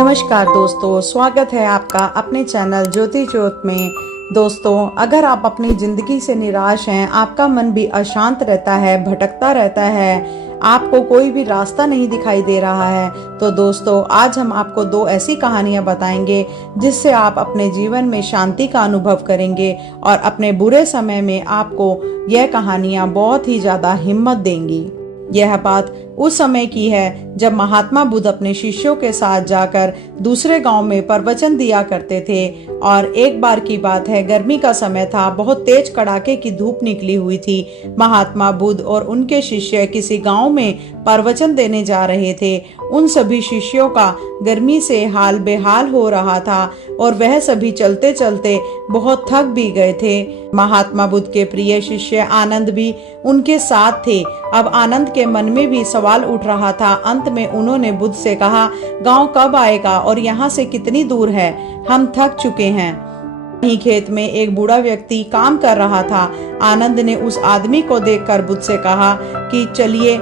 नमस्कार दोस्तों, स्वागत है आपका अपने चैनल ज्योति ज्योत में। दोस्तों, अगर आप अपनी ज़िंदगी से निराश हैं, आपका मन भी अशांत रहता है, भटकता रहता है, आपको कोई भी रास्ता नहीं दिखाई दे रहा है, तो दोस्तों आज हम आपको दो ऐसी कहानियां बताएंगे जिससे आप अपने जीवन में शांति का अनुभव करेंगे और अपने बुरे समय में आपको यह कहानियां बहुत ही ज़्यादा हिम्मत देंगी। यह बात उस समय की है जब महात्मा बुद्ध अपने शिष्यों के साथ जाकर दूसरे गांव में प्रवचन दिया करते थे। और एक बार की बात है, गर्मी का समय था, बहुत तेज कड़ाके की धूप निकली हुई थी। महात्मा बुद्ध और उनके शिष्य किसी गांव में प्रवचन देने जा रहे थे। उन सभी शिष्यों का गर्मी से हाल बेहाल हो रहा था और वह सभी चलते चलते बहुत थक भी गए थे। महात्मा बुद्ध के प्रिय शिष्य आनंद भी उनके साथ थे। अब आनंद के मन में भी सवाल उठ रहा था। अंत में उन्होंने बुद्ध से कहा, गांव कब आएगा और यहाँ से कितनी दूर है? हम थक चुके हैं। वहीं खेत में एक बूढ़ा व्यक्ति काम कर रहा था। आनंद ने उस आदमी को देखकर बुद्ध से कहा कि चलिए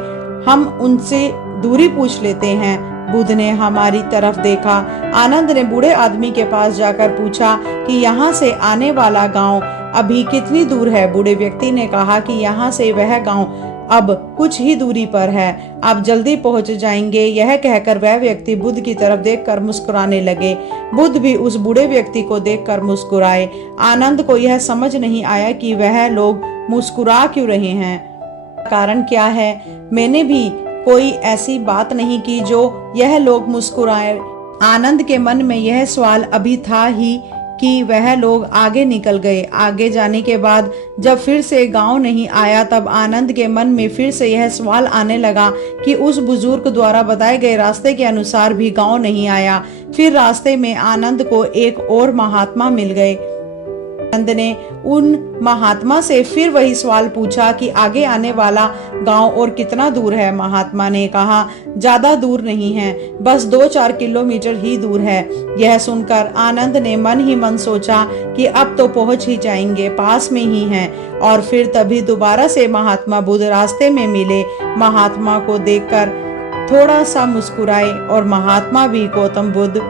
हम उनसे दूरी पूछ लेते हैं। बुद्ध ने हमारी तरफ देखा। आनंद ने बूढ़े आदमी के पास जाकर पूछा कि यहाँ से आने वाला गांव अभी कितनी दूर है? बूढ़े व्यक्ति ने कहा कि यहाँ से वह गांव अब कुछ ही दूरी पर है, आप जल्दी पहुंच जाएंगे। यह कहकर वह व्यक्ति बुद्ध की तरफ देखकर मुस्कुराने लगे। बुद्ध भी उस बूढ़े व्यक्ति को देखकर मुस्कुराए। आनंद को यह समझ नहीं आया कि वह लोग मुस्कुरा क्यों रहे हैं, कारण क्या है। मैंने भी कोई ऐसी बात नहीं की जो यह लोग मुस्कुराए। आनंद के मन में यह सवाल अभी था ही कि वह लोग आगे निकल गए। आगे जाने के बाद जब फिर से गांव नहीं आया, तब आनंद के मन में फिर से यह सवाल आने लगा कि उस बुजुर्ग द्वारा बताए गए रास्ते के अनुसार भी गांव नहीं आया। फिर रास्ते में आनंद को एक और महात्मा मिल गए। आनंद ने उन महात्मा से फिर वही सवाल पूछा कि आगे आने वाला गांव और कितना दूर है। महात्मा ने कहा, ज्यादा दूर नहीं है, बस 2-4 किलोमीटर ही दूर है। यह सुनकर आनंद ने मन ही मन सोचा कि अब तो पहुंच ही जाएंगे, पास में ही है। और फिर तभी दोबारा से महात्मा बुद्ध रास्ते में मिले। महात्मा को देखकर थोड़ा सा मुस्कुराए और महात्मा भी गौतम बुद्ध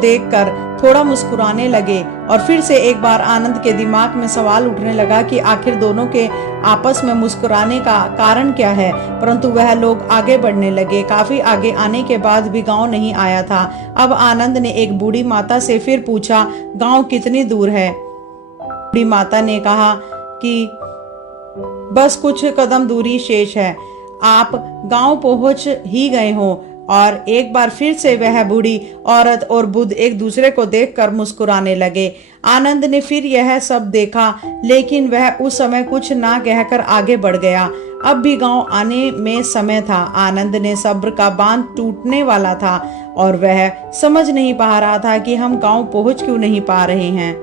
देखकर थोड़ा मुस्कुराने लगे। और फिर से एक बार आनंद के दिमाग में सवाल उठने लगा कि आखिर दोनों के आपस में मुस्कुराने का कारण क्या है। परंतु वह लोग आगे बढ़ने लगे। काफी आगे आने के बाद भी गांव नहीं आया था। अब आनंद ने एक बूढ़ी माता से फिर पूछा, गांव कितनी दूर है? बूढ़ी माता ने कहा कि बस कुछ कदम दूरी शेष है, आप गांव पहुंच ही गए हो। और एक बार फिर से वह बूढ़ी औरत और बुद्ध एक दूसरे को देखकर मुस्कुराने लगे। आनंद ने फिर यह सब देखा, लेकिन वह उस समय कुछ ना कहकर आगे बढ़ गया। अब भी गांव आने में समय था। आनंद ने सब्र का बांध टूटने वाला था और वह समझ नहीं पा रहा था कि हम गांव पहुंच क्यों नहीं पा रहे हैं।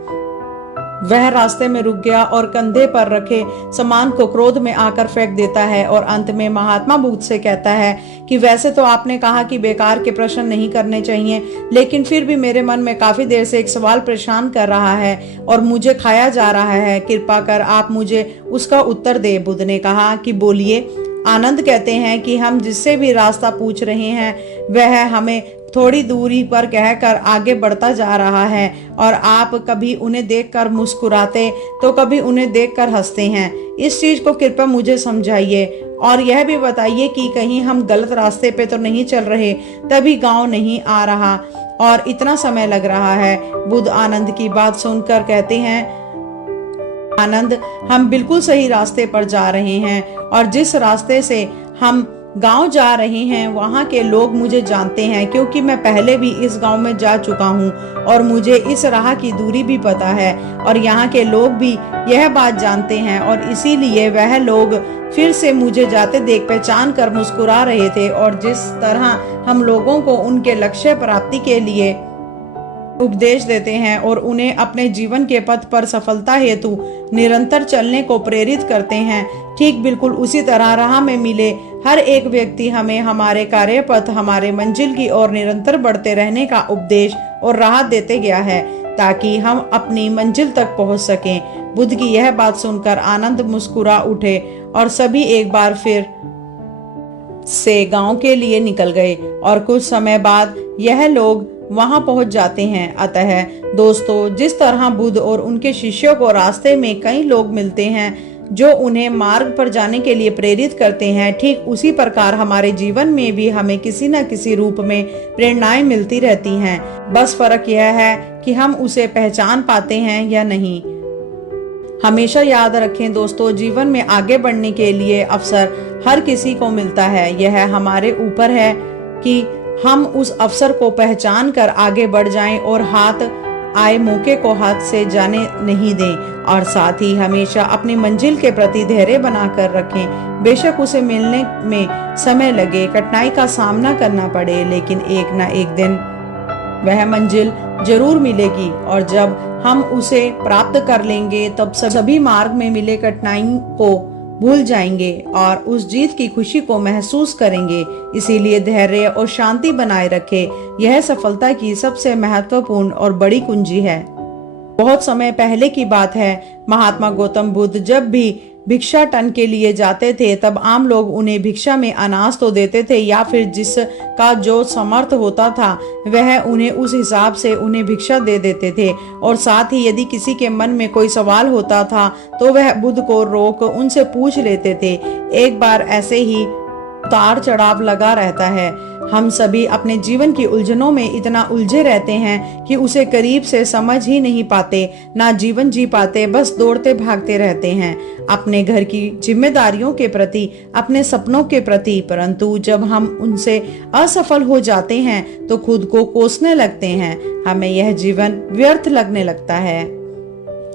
वह रास्ते में रुक गया और कंधे पर रखे सामान को क्रोध में आकर फेंक देता है और अंत में महात्मा बुद्ध से कहता है कि वैसे तो आपने कहा कि बेकार के प्रश्न नहीं करने चाहिए, लेकिन फिर भी मेरे मन में काफी देर से एक सवाल परेशान कर रहा है और मुझे खाया जा रहा है। कृपा कर आप मुझे उसका उत्तर दे। बुद्ध ने कहा कि बोलिए। आनंद कहते हैं कि हम जिससे भी रास्ता पूछ रहे हैं वह हमें थोड़ी दूरी पर कहकर आगे बढ़ता जा रहा है और आप कभी उन्हें देखकर मुस्कुराते तो कभी उन्हें देखकर हंसते हैं। इस चीज को कृपया मुझे समझाइए और यह भी बताइए कि कहीं हम गलत रास्ते पे तो नहीं चल रहे, तभी गांव नहीं आ रहा और इतना समय लग रहा है। बुद्ध आनंद की बात सुनकर कहते हैं, आनंद, हम बिल्कुल सही रास्ते पर जा रहे हैं और जिस रास्ते से हम गांव जा रहे हैं वहां के लोग मुझे जानते हैं, क्योंकि मैं पहले भी इस गांव में जा चुका हूं और मुझे इस राह की दूरी भी पता है और यहाँ के लोग भी यह बात जानते हैं और इसीलिए वह लोग फिर से मुझे जाते देख पहचान कर मुस्कुरा रहे थे। और जिस तरह हम लोगों को उनके लक्ष्य प्राप्ति के लिए उपदेश देते हैं और उन्हें अपने जीवन के पथ पर सफलता हेतु निरंतर चलने को प्रेरित करते हैं, ठीक बिल्कुल उसी तरह राह में मिले हर एक व्यक्ति हमें हमारे कार्य पथ, हमारे मंजिल की ओर निरंतर बढ़ते रहने का उपदेश और राह देते गया है ताकि हम अपनी मंजिल तक पहुंच सकें। बुद्ध की यह बात सुनकर आनंद मुस्कुरा उठे और सभी एक बार फिर से गांव के लिए निकल गए और कुछ समय बाद यह लोग वहां पहुंच जाते हैं। अतः दोस्तों, जिस तरह बुद्ध और उनके शिष्यों को रास्ते में कई लोग मिलते हैं जो उन्हें मार्ग पर जाने के लिए प्रेरित करते हैं, ठीक उसी प्रकार हमारे जीवन में भी हमें किसी न किसी रूप में प्रेरणाएं मिलती रहती हैं। बस फर्क यह है कि हम उसे पहचान पाते हैं या नहीं। हमेशा याद रखें दोस्तों, जीवन में आगे बढ़ने के लिए अवसर हर किसी को मिलता है। यह हमारे ऊपर है कि हम उस अवसर को पहचान कर आगे बढ़ जाएं और हाथ आए मौके को हाथ से जाने नहीं दें। और साथ ही हमेशा अपनी मंजिल के प्रति धैर्य बनाकर रखें। बेशक उसे मिलने में समय लगे, कठिनाई का सामना करना पड़े, लेकिन एक न एक दिन वह मंजिल जरूर मिलेगी। और जब हम उसे प्राप्त कर लेंगे तब सभी मार्ग में मिले कठिनाई को भूल जाएंगे और उस जीत की खुशी को महसूस करेंगे। इसीलिए धैर्य और शांति बनाए रखें। यह सफलता की सबसे महत्वपूर्ण और बड़ी कुंजी है। बहुत समय पहले की बात है, महात्मा गौतम बुद्ध जब भी भिक्षाटन के लिए जाते थे तब आम लोग उन्हें भिक्षा में अनाज तो देते थे या फिर जिसका जो समर्थ होता था वह उन्हें उस हिसाब से उन्हें भिक्षा दे देते थे। और साथ ही यदि किसी के मन में कोई सवाल होता था तो वह बुद्ध को रोक उनसे पूछ लेते थे। एक बार ऐसे ही उतार चढ़ाव लगा रहता है। हम सभी अपने जीवन की उलझनों में इतना उलझे रहते हैं कि उसे करीब से समझ ही नहीं पाते, ना जीवन जी पाते, बस दौड़ते भागते रहते हैं अपने घर की जिम्मेदारियों के प्रति, अपने सपनों के प्रति। परंतु जब हम उनसे असफल हो जाते हैं तो खुद को कोसने लगते हैं। हमें यह जीवन व्यर्थ लगने लगता है।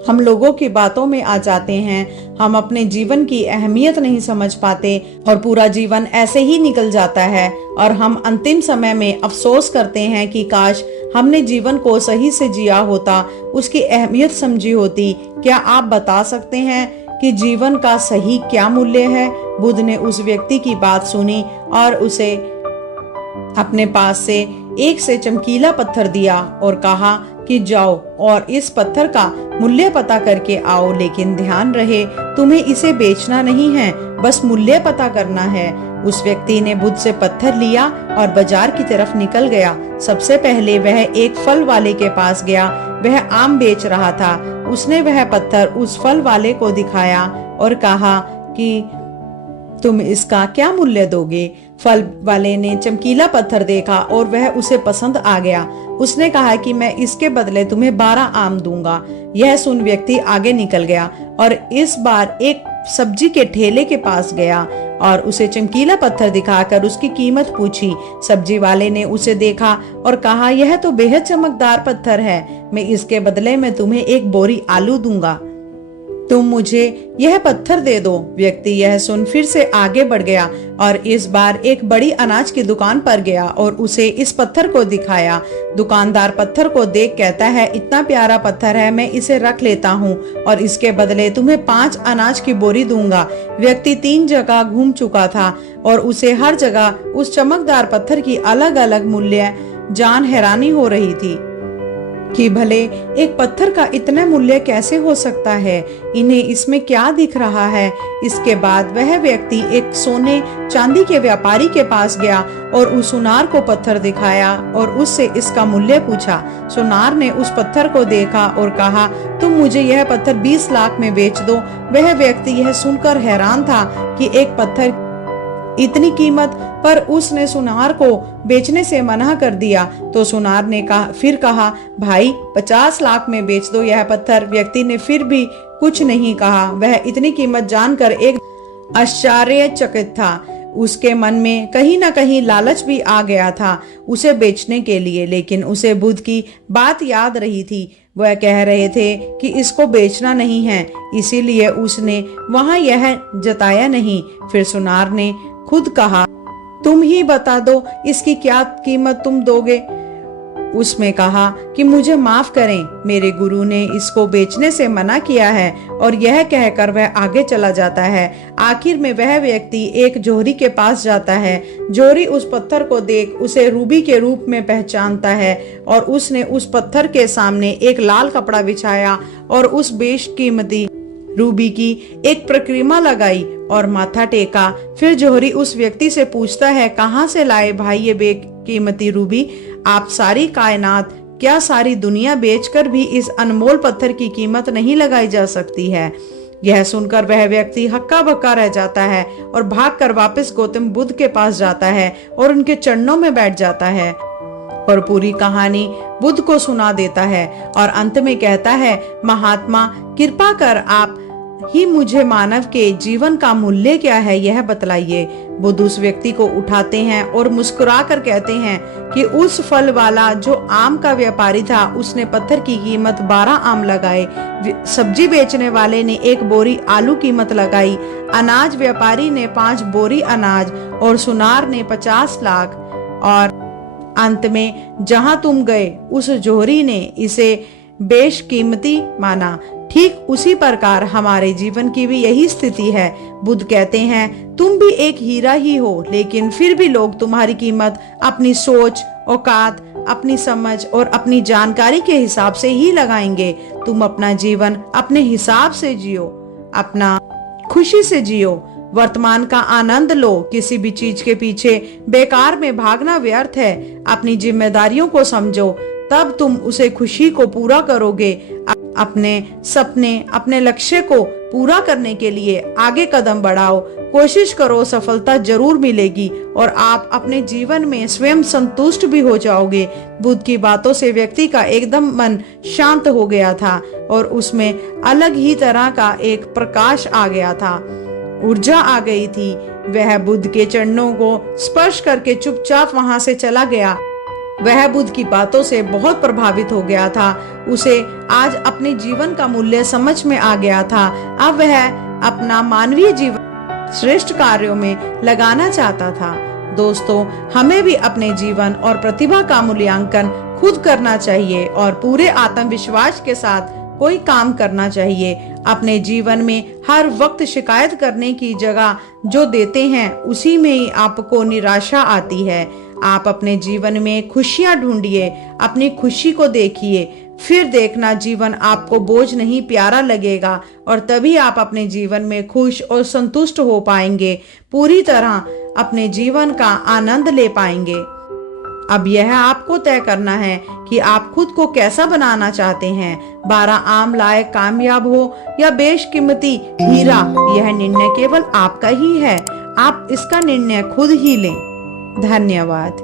हम लोगों की बातों में आ जाते हैं। हम अपने जीवन की अहमियत नहीं समझ पाते और पूरा जीवन ऐसे ही निकल जाता है और हम अंतिम समय में अफसोस करते हैं कि काश हमने जीवन को सही से जिया होता, उसकी अहमियत समझी होती। क्या आप बता सकते हैं कि जीवन का सही क्या मूल्य है? बुद्ध ने उस व्यक्ति की बात सुनी और उसे अपने पास से एक से चमकीला पत्थर दिया और कहा कि जाओ और इस पत्थर का मूल्य पता करके आओ, लेकिन ध्यान रहे तुम्हें इसे बेचना नहीं है, बस मूल्य पता करना है। उस व्यक्ति ने बुद्ध से पत्थर लिया और बाजार की तरफ निकल गया। सबसे पहले वह एक फल वाले के पास गया। वह आम बेच रहा था। उसने वह पत्थर उस फल वाले को दिखाया और कहा कि तुम इसका क्या मूल्य दोगे? फल वाले ने चमकीला पत्थर देखा और वह उसे पसंद आ गया। उसने कहा कि मैं इसके बदले तुम्हें 12 आम दूंगा। यह सुन व्यक्ति आगे निकल गया और इस बार एक सब्जी के ठेले के पास गया और उसे चमकीला पत्थर दिखाकर उसकी कीमत पूछी। सब्जी वाले ने उसे देखा और कहा, यह तो बेहद चमकदार पत्थर है, मैं इसके बदले में तुम्हें एक बोरी आलू दूंगा, तुम मुझे यह पत्थर दे दो। व्यक्ति यह सुन फिर से आगे बढ़ गया और इस बार एक बड़ी अनाज की दुकान पर गया और उसे इस पत्थर को दिखाया। दुकानदार पत्थर को देख कहता है, इतना प्यारा पत्थर है, मैं इसे रख लेता हूँ और इसके बदले तुम्हें 5 अनाज की बोरी दूंगा। व्यक्ति 3 जगह घूम चुका था और उसे हर जगह उस चमकदार पत्थर की अलग अलग मूल्य जान हैरानी हो रही थी कि भले एक पत्थर का इतना मूल्य कैसे हो सकता है, इन्हें इसमें क्या दिख रहा है। इसके बाद वह व्यक्ति एक सोने चांदी के व्यापारी के पास गया और उस सुनार को पत्थर दिखाया और उससे इसका मूल्य पूछा। सुनार ने उस पत्थर को देखा और कहा, तुम मुझे यह पत्थर 20 लाख में बेच दो। वह व्यक्ति यह सुनकर हैरान था कि एक पत्थर इतनी कीमत, पर उसने सुनार को बेचने से मना कर दिया। तो सुनार ने फिर कहा, भाई 50 लाख में बेच दो यह पत्थर। व्यक्ति ने फिर भी कुछ नहीं कहा। वह इतनी कीमत जानकर एक आश्चर्यचकित था। उसके मन में कहीं ना कहीं लालच भी आ गया था उसे बेचने के लिए, लेकिन उसे बुद्ध की बात याद रही थी। वह कह रहे थे कि इसको बेचना नहीं है, इसीलिए उसने वहां यह जताया नहीं। फिर सुनार ने खुद कहा, तुम ही बता दो इसकी क्या कीमत तुम दोगे। उसमें कहा कि मुझे माफ करें, मेरे गुरु ने इसको बेचने से मना किया है। और यह कहकर वह आगे चला जाता है। आखिर में वह व्यक्ति एक जोहरी के पास जाता है। जोहरी उस पत्थर को देख उसे रूबी के रूप में पहचानता है और उसने उस पत्थर के सामने एक लाल कपड़ा बिछाया और उस बेशकीमती रूबी की एक प्रतिमा लगाई और माथा टेका। फिर जोहरी उस व्यक्ति से पूछता है, कहाँ से लाए भाई ये बेकीमती रूबी? आप सारी कायनात, क्या सारी दुनिया बेचकर भी इस अनमोल पत्थर की कीमत नहीं लगाई जा सकती है। यह सुनकर वह व्यक्ति हक्का बक्का रह जाता है और भागकर वापस गौतम बुद्ध के पास जाता है और उनके चरणों में बैठ जाता है और पूरी कहानी बुद्ध को सुना देता है और अंत में कहता है, महात्मा कृपा कर आप ही मुझे मानव के जीवन का मूल्य क्या है यह बतलाइए। बुद्ध उस व्यक्ति को उठाते हैं और मुस्कुरा कर कहते हैं कि उस फल वाला जो आम का व्यापारी था उसने पत्थर की कीमत 12 आम लगाए, सब्जी बेचने वाले ने 1 बोरी आलू कीमत लगाई, अनाज व्यापारी ने 5 बोरी अनाज और सुनार ने 50 लाख, और अंत में जहां तुम गए उस जोहरी ने इसे बेशकीमती माना। ठीक उसी प्रकार हमारे जीवन की भी यही स्थिति है। बुद्ध कहते हैं, तुम भी एक हीरा ही हो, लेकिन फिर भी लोग तुम्हारी कीमत अपनी सोच, औकात, अपनी समझ और अपनी जानकारी के हिसाब से ही लगाएंगे। तुम अपना जीवन अपने हिसाब से जियो, अपना खुशी से जियो, वर्तमान का आनंद लो। किसी भी चीज के पीछे बेकार में भागना व्यर्थ है। अपनी जिम्मेदारियों को समझो, तब तुम उसे खुशी को पूरा करोगे। अपने सपने, अपने लक्ष्य को पूरा करने के लिए आगे कदम बढ़ाओ, कोशिश करो, सफलता जरूर मिलेगी और आप अपने जीवन में स्वयं संतुष्ट भी हो जाओगे। बुद्ध की बातों से व्यक्ति का एकदम मन शांत हो गया था और उसमें अलग ही तरह का एक प्रकाश आ गया था, ऊर्जा आ गई थी। वह बुद्ध के चरणों को स्पर्श करके चुपचाप वहां से चला गया। वह बुद्ध की बातों से बहुत प्रभावित हो गया था। उसे आज अपने जीवन का मूल्य समझ में आ गया था। अब वह अपना मानवीय जीवन श्रेष्ठ कार्यों में लगाना चाहता था। दोस्तों, हमें भी अपने जीवन और प्रतिभा का मूल्यांकन खुद करना चाहिए और पूरे आत्मविश्वास के साथ कोई काम करना चाहिए। अपने जीवन में हर वक्त शिकायत करने की जगह जो देते हैं उसी में ही आपको निराशा आती है। आप अपने जीवन में खुशियां ढूंढिए, अपनी खुशी को देखिए, फिर देखना जीवन आपको बोझ नहीं प्यारा लगेगा और तभी आप अपने जीवन में खुश और संतुष्ट हो पाएंगे, पूरी तरह अपने जीवन का आनंद ले पाएंगे। अब यह आपको तय करना है कि आप खुद को कैसा बनाना चाहते हैं। 12 आम लायक कामयाब हो या बेशकीमती हीरा, यह निर्णय केवल आपका ही है। आप इसका निर्णय खुद ही लें। धन्यवाद।